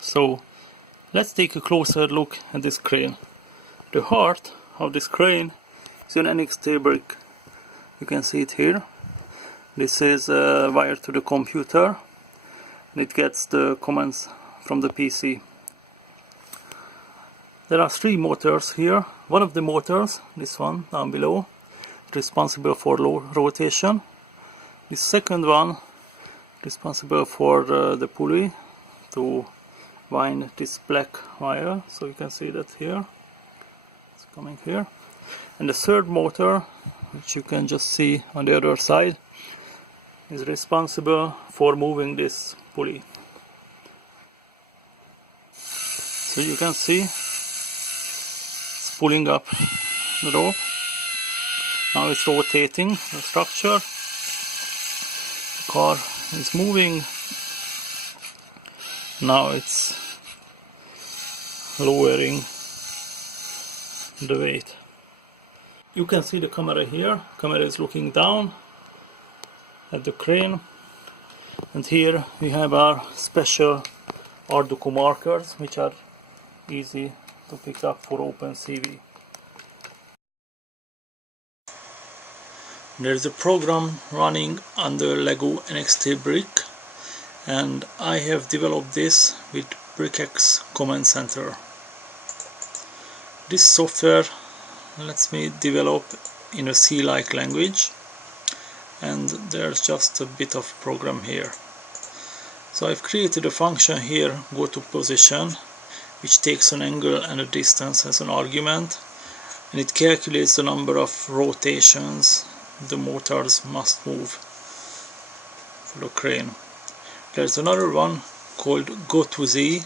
So let's take a closer look at this crane. The heart of this crane is an NXT brick. You can see it here. This is wired to the computer and it gets the commands from the PC. There are three motors here. One of the motors, this one down below, is responsible for low rotation. The second one responsible for the pulley to wind this black wire, so you can see that here, it's coming here. And the third motor, which you can just see on the other side, is responsible for moving this pulley. So you can see it's pulling up the rope. Now it's rotating the structure. The car is moving. Now it's lowering the weight. You can see the camera here. The camera is looking down at the crane, and here we have our special Arduino markers, which are easy to pick up for OpenCV. There is a program running under Lego NXT brick, and I have developed this with BrickX Command Center. This software lets me develop in a C-like language, and there's just a bit of program here. So I've created a function here, go to position, which takes an angle and a distance as an argument, and it calculates the number of rotations the motors must move for the crane. There's another one called Go to Z,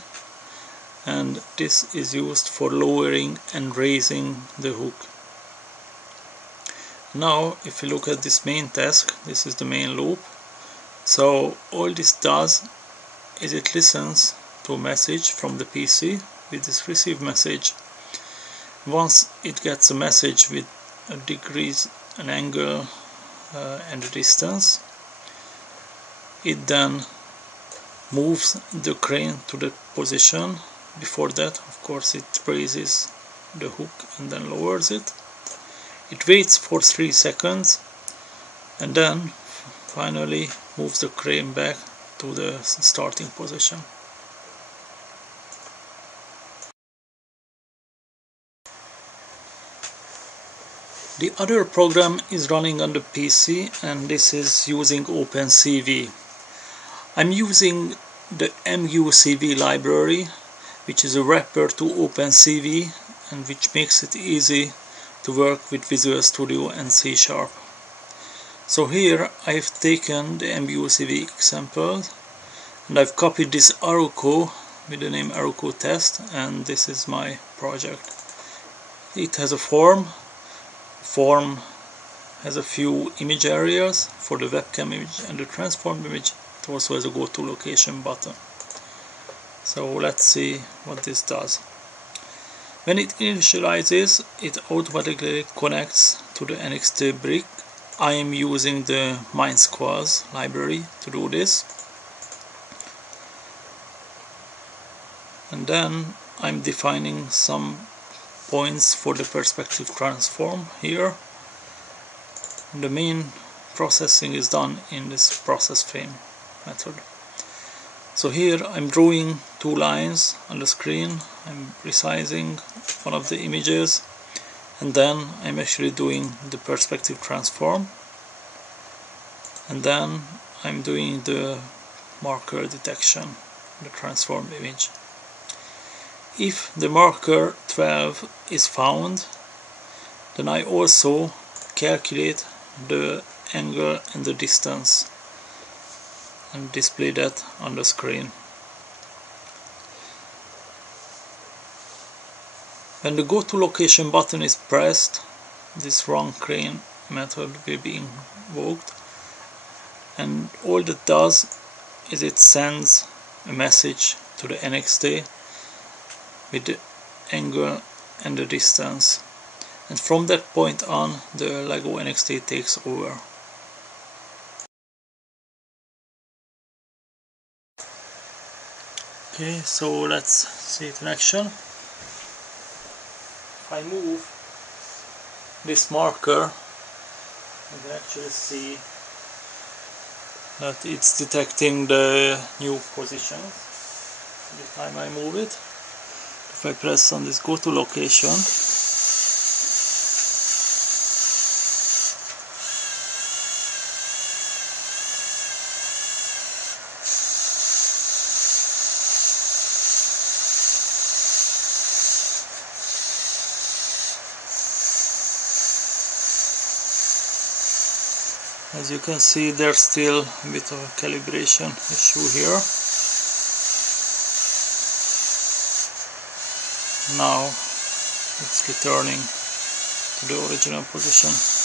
and this is used for lowering and raising the hook. Now if you look at this main task, this is the main loop. So all this does is it listens to a message from the PC with this receive message. Once it gets a message with a degrees, an angle and a distance, it then moves the crane to the position. Before that, of course, it raises the hook and then lowers it. It waits for 3 seconds and then finally moves the crane back to the starting position. The other program is running on the PC, and this is using OpenCV. I'm using the MUCV library, which is a wrapper to OpenCV and which makes it easy to work with Visual Studio and C#. So here I've taken the MUCV example and I've copied this Arduino with the name Arduino test, and this is my project. It has a form. Form has a few image areas for the webcam image and the transform image. It also has a go to location button. So let's see what this does. When it initializes, it automatically connects to the NXT brick. I am using the MineSquaz library to do this. And then I'm defining some points for the perspective transform here. And the main processing is done in this process frame method. So here I'm drawing 2 lines on the screen, I'm resizing one of the images, and then I'm actually doing the perspective transform, and then I'm doing the marker detection, the transformed image. If the marker 12 is found, then I also calculate the angle and the distance and display that on the screen. When the go to location button is pressed, this run crane method will be invoked, and all that does is it sends a message to the NXT with the angle and the distance, and from that point on the Lego NXT takes over. Okay, so let's see it in action. If I move this marker, you can actually see that it's detecting the new positions every time I move it. If I press on this go to location, as you can see, there's still a bit of a calibration issue here. Now it's returning to the original position.